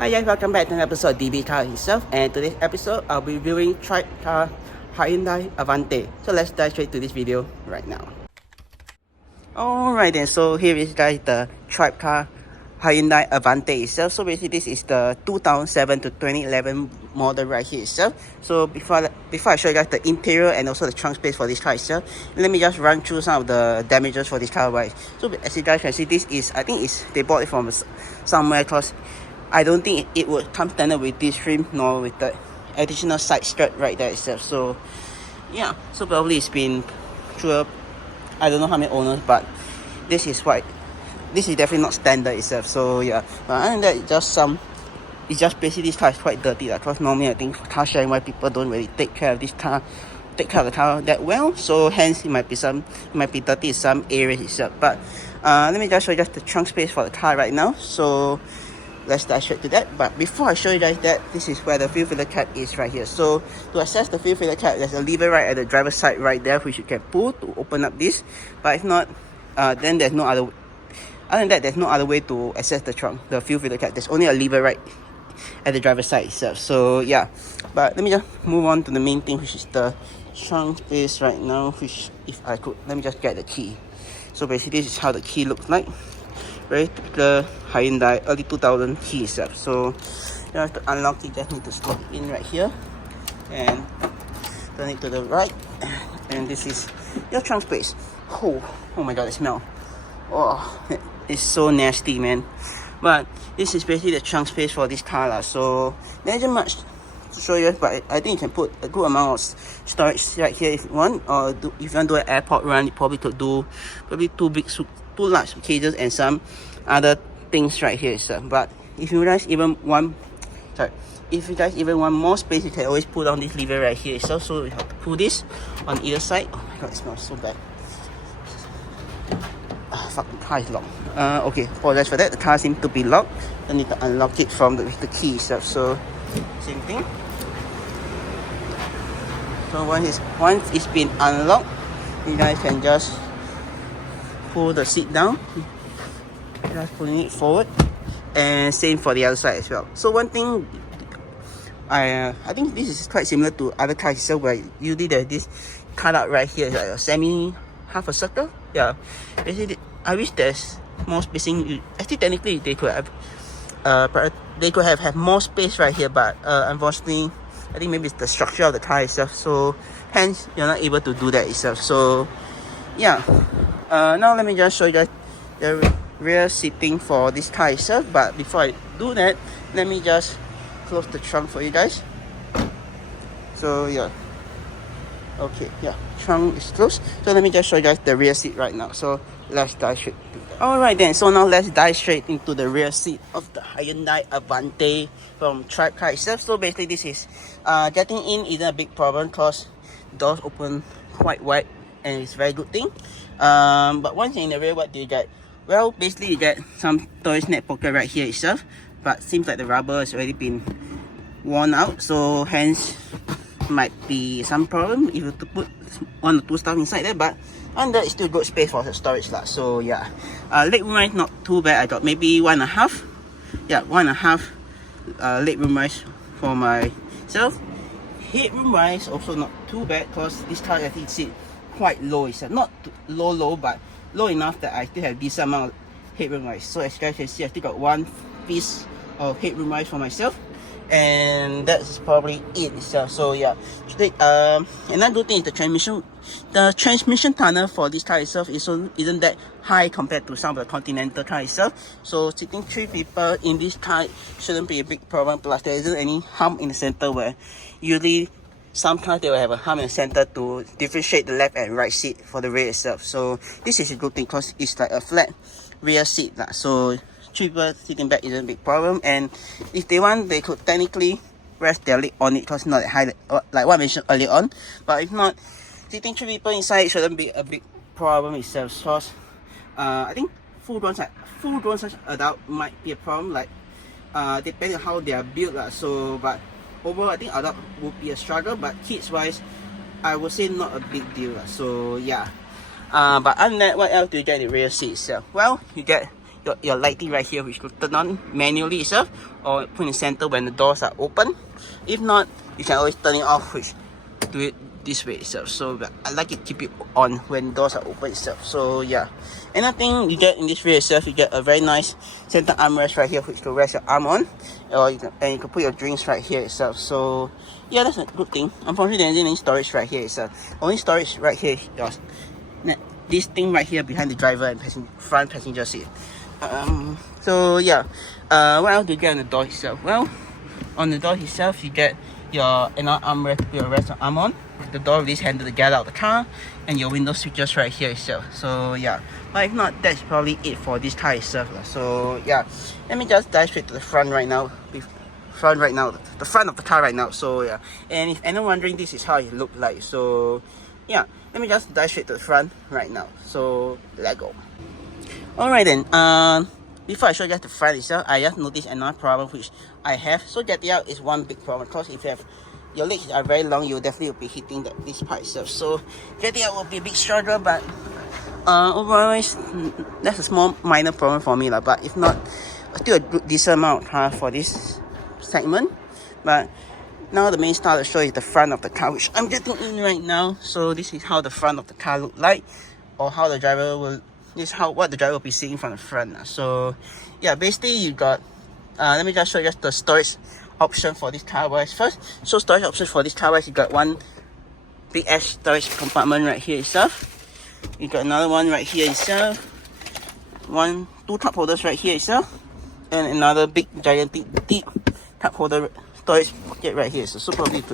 Hi guys, welcome back to an episode of DB Car itself, and today's episode I'll be reviewing TribeCar Hyundai Avante. So let's dive straight to this video right now. Alright then, so here is guys the TribeCar Hyundai Avante itself. So basically this is the 2007 to 2011 model right here itself. So before I show you guys the interior and also the trunk space for this car itself, let me just run through some of the damages for this car, right? So as you guys can see, this is, I think they bought it from somewhere, cause I don't think it would come standard with this trim nor with the additional side skirt right there itself. So yeah, so probably it's been through I don't know how many owners, but this is definitely not standard itself. So yeah, but other than that, it's just basically this car is quite dirty. Because normally I think car sharing why people don't really take care of the car that well. So hence it might be dirty in some areas itself. But let me just show you just the trunk space for the car right now. So let's dive straight to that. But before I show you guys that, this is where the fuel filler cap is right here. So to access the fuel filler cap, there's a lever right at the driver's side right there, which you can pull to open up this. But if not, then there's no other. Other than that, there's no other way to access the fuel filler cap. There's only a lever right at the driver's side itself. So yeah, but let me just move on to the main thing, which is the trunk space right now. Which, if I could, let me just get the key. So basically, this is how the key looks like. Very typical Hyundai early 2000 key itself. So you have to unlock it, just need to slot it in right here and turn it to the right, and this is your trunk space. Oh my god, the smell. Oh, it's so nasty, man. But this is basically the trunk space for this car. So there isn't much to show you, but I think you can put a good amount of storage right here if you want, or if you want to do an airport run, you probably could do two large cages and some other things right here. So, but if you guys even want more space, you can always pull down this lever right here. So you have to pull this on either side. Oh my god, it smells so bad. Fuck, the car is locked. Okay, apologize for that. The car seems to be locked. I need to unlock it with the key itself. So same thing. So once it's been unlocked, you guys can just pull the seat down, just pulling it forward, and same for the other side as well. So one thing, I think this is quite similar to other cars itself, where usually there's this cutout right here, like a half a circle. Yeah, basically I wish there's more spacing. Actually, technically they could have more space right here, but unfortunately, I think maybe it's the structure of the car itself. So hence you're not able to do that itself. So yeah. Now let me just show you guys the rear seating for this car itself. But before I do that, let me just close the trunk for you guys. So yeah, okay, yeah, trunk is closed. So let me just show you guys the rear seat right now. So let's dive straight to that. Alright then, so now let's dive straight into the rear seat of the Hyundai Avante from TribeCar itself. So basically this is getting in isn't a big problem because doors open quite wide, and it's a very good thing. But once in the rear, what do you get? Well, basically you get some storage net pocket right here itself, but seems like the rubber has already been worn out, so hence might be some problem if you to put one or two stuff inside there. But under it's still good space for the storage lah. So yeah, leg room is not too bad. I got maybe 1.5. Yeah, 1.5 leg room rise for myself. Headroom rise also not too bad, because this car actually sits quite low. It's not low, but low enough that I still have decent amount of headroom rise. So as you guys can see, I still got one piece of headroom rise for myself, and that's probably it itself. So yeah, another good thing is the transmission tunnel for this car itself isn't that high compared to some of the Continental car itself. So sitting 3 people in this car shouldn't be a big problem. Plus there isn't any hump in the center, where usually some cars they will have a hump in the center to differentiate the left and right seat for the rear itself. So this is a good thing because it's like a flat rear seat lah. So 3 people sitting back isn't a big problem, and if they want, they could technically rest their leg on it because not that high, like what I mentioned earlier on. But if not, sitting 3 people inside shouldn't be a big problem itself. Because I think full-grown such adult might be a problem, like depending on how they are built lah. So but overall I think adult would be a struggle, but kids wise I would say not a big deal lah. So yeah, but other than that, what else do you get in the rear seat itself? Well, you get your lighting right here, which will turn on manually itself, or put in the center when the doors are open. If not, you can always turn it off, which do it this way itself. So I like it, keep it on when doors are open itself. So yeah, another thing you get in this rear itself, you get a very nice center armrest right here, which to rest your arm on, or you can put your drinks right here itself. So yeah, that's a good thing. Unfortunately, there isn't any storage right here itself. Only storage right here, this thing right here behind the driver and front passenger seat. So yeah, what else do you get on the door itself? Well, on the door itself, you get your another armrest to put your rest arm on. The door release handle to get out of the car, and your window switches right here itself. So yeah, but if not, that's probably it for this car itself. So yeah, let me just dive straight to the front right now. The front of the car right now. So yeah, and if anyone wondering, this is how it look like. So yeah, let me just dive straight to the front right now. So let go. Alright then, before I show you guys the front itself, I just noticed another problem which I have. So jetting out is one big problem, because if you have your legs are very long, you definitely will be hitting this part itself. So jetting out will be a big struggle, but overall that's a small minor problem for me, but if not, still a good decent amount for this segment. But now the main star to show is the front of the car, which I'm getting in right now. So this is how the front of the car look like, or how the driver will. This is what the driver will be seeing from the front. So yeah, basically you got let me just show you the storage option for this car wise first. So storage option for this car wise, you got one big ass storage compartment right here itself. You got another one right here itself, two cup holders right here itself, and another big gigantic deep cup holder storage pocket right here. So probably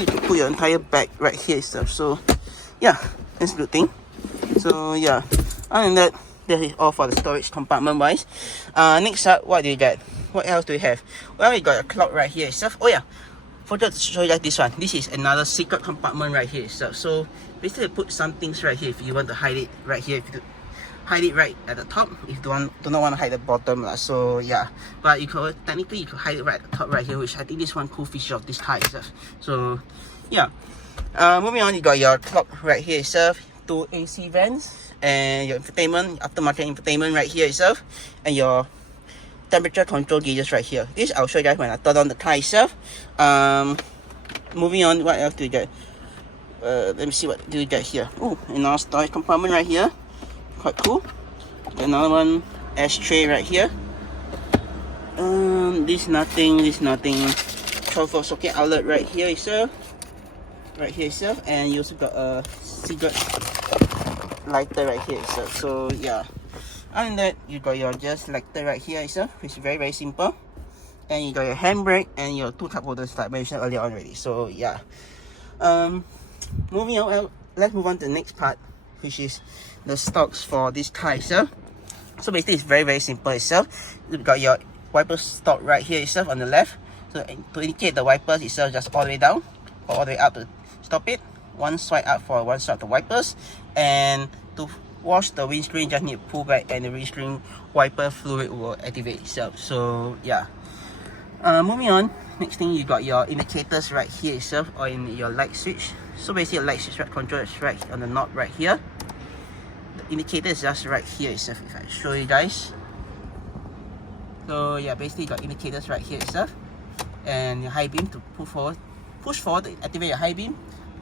you could put your entire bag right here itself. So yeah, that's a good thing. So yeah, other than that, that is all for the storage compartment wise. Next up, what do you get? What else do we have? Well, we got a clock right here itself. Oh yeah, forgot to show you guys this one. This is another secret compartment right here itself. So basically put some things right here if you want to hide it right here. If you hide it right at the top, if you do not want to hide the bottom. So yeah, but you could technically you could hide it right at the top right here, which I think is one cool feature of this car itself. So yeah, moving on, you got your clock right here itself, two AC vents, and your infotainment, aftermarket infotainment right here itself, and your temperature control gauges right here. This I'll show you guys when I turn on the car itself. Moving on, what else do you get? Let me see, what do you get here? Oh, another storage compartment right here, quite cool. Another one, ashtray right here. This nothing 12 volt socket outlet right here itself, and you also got a cigarette lighter right here itself. So yeah, other than that, you got your just lighter right here itself, which is very simple, and you got your handbrake and your two cup holders like mentioned earlier on already. So yeah, moving on, let's move on to the next part, which is the stocks for this car itself. So basically it's very simple itself. You've got your wiper stock right here itself on the left. So to indicate the wipers itself, just all the way down or all the way up to stop it. One swipe up for one swipe of the wipers, and to wash the windscreen just need to pull back and the windscreen wiper fluid will activate itself. So yeah, moving on, next thing you got your indicators right here itself, or in your light switch. So basically your light switch control is right on the knob right here. The indicator is just right here itself, if I show you guys. So yeah, basically you got indicators right here itself, and your high beam to push forward to activate your high beam,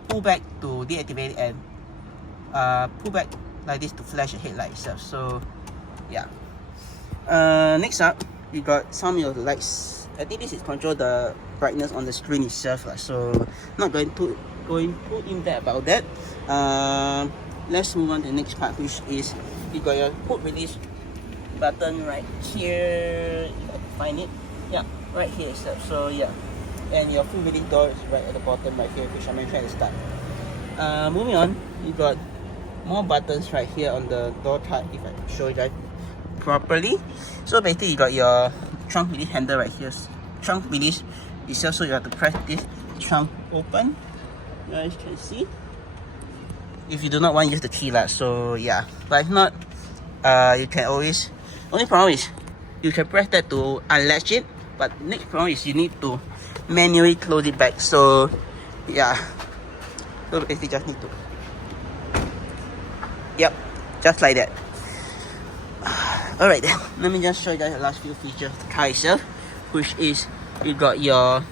pull back to deactivate it, and pull back like this to flash your headlight itself. So yeah, next up you got some of the lights. I think this is control the brightness on the screen itself, so not going too in depth about that. Let's move on to the next part, which is you got your hood release button right here, if I can find it. Yeah, right here itself. So yeah, and your full release door is right at the bottom right here, which I mentioned at the start. Moving on, you got more buttons right here on the door tab, if I show you guys properly. So basically you got your trunk release handle right here, trunk release itself, so you have to press this trunk open. You guys can see if you do not want to use the key lah. So yeah, but if not, you can always, only problem is you can press that to unlatch it, but next problem is you need to manually close it back. So yeah, so basically just need to, yep, just like that. Alright then, let me just show you guys the last few features of the car itself, which is you got your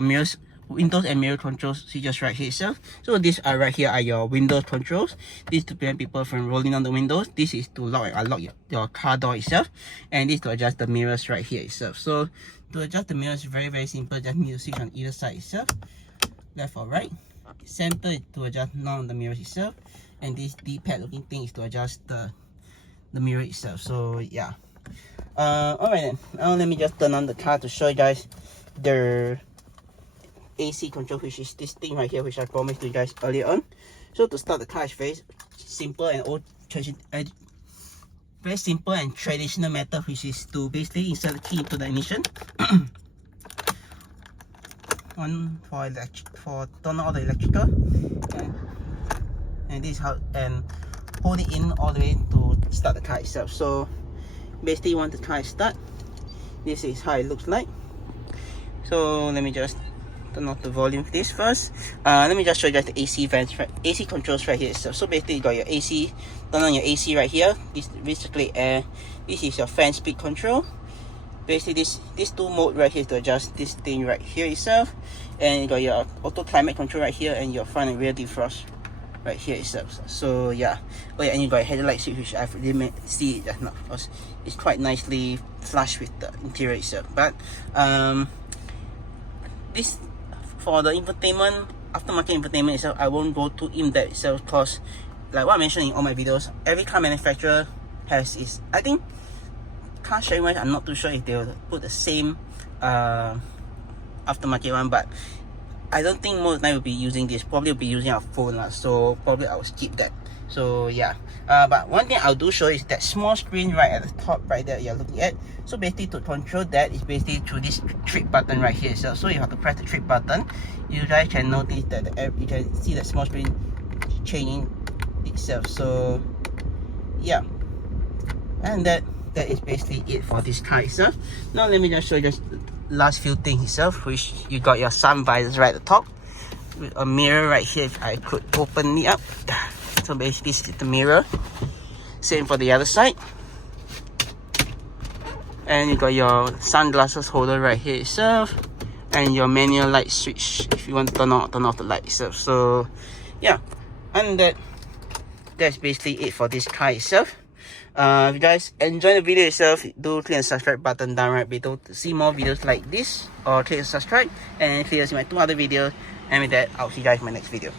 mirrors, windows and mirror controls features right here itself. So these are right here are your windows controls. This is to prevent people from rolling down the windows. This is to lock and unlock your car door itself, and this to adjust the mirrors right here itself. So to adjust the mirrors, very simple. Just need to switch on either side itself, left or right. Center is to adjust none of the mirrors itself, and this D-pad looking thing is to adjust the mirror itself. So yeah. Alright then, now let me just turn on the car to show you guys the AC control, which is this thing right here, which I promised you guys earlier on. So to start the car is very simple and traditional method, which is to basically insert the key into the ignition. One for turn on all the electrical, and this is how, and hold it in all the way to start the car itself. So basically, once the car is start, this is how it looks like. So let me just turn off the volume of this first. Let me just show you guys the AC vents, AC controls right here itself. So basically, you got your AC, turn on your AC right here. This recirculate air. This is your fan speed control. Basically, this two mode right here to adjust this thing right here itself, and you got your auto climate control right here, and your front and rear defrost right here itself. So yeah. Oh yeah, and you got a headlight switch, which I didn't see it just now because it's quite nicely flush with the interior itself. But this for the infotainment, aftermarket infotainment itself, I won't go too in depth itself because, like what I mentioned in all my videos, every car manufacturer has its. I think car sharing wise, I'm not too sure if they will put the same aftermarket one, but I don't think most of the time will be using this. Probably will be using our phone lah, so probably I'll skip that. So yeah, but one thing I'll do show is that small screen right at the top right there you're looking at. So basically to control that is basically through this trip button right here. So you have to press the trip button. You guys can notice that you can see the small screen changing itself. So yeah, and that is basically it for this car itself. Now let me just show you just the last few things itself, which you got your sun visors right at the top with a mirror right here. If I could open it up, so basically this is the mirror. Same for the other side, and you got your sunglasses holder right here itself, and your manual light switch if you want to turn off the light itself. So yeah, and that's basically it for this car itself. If you guys enjoy the video itself, do click the subscribe button down right below to see more videos like this, or click the subscribe and click to see my 2 other videos. And with that, I'll see you guys in my next video.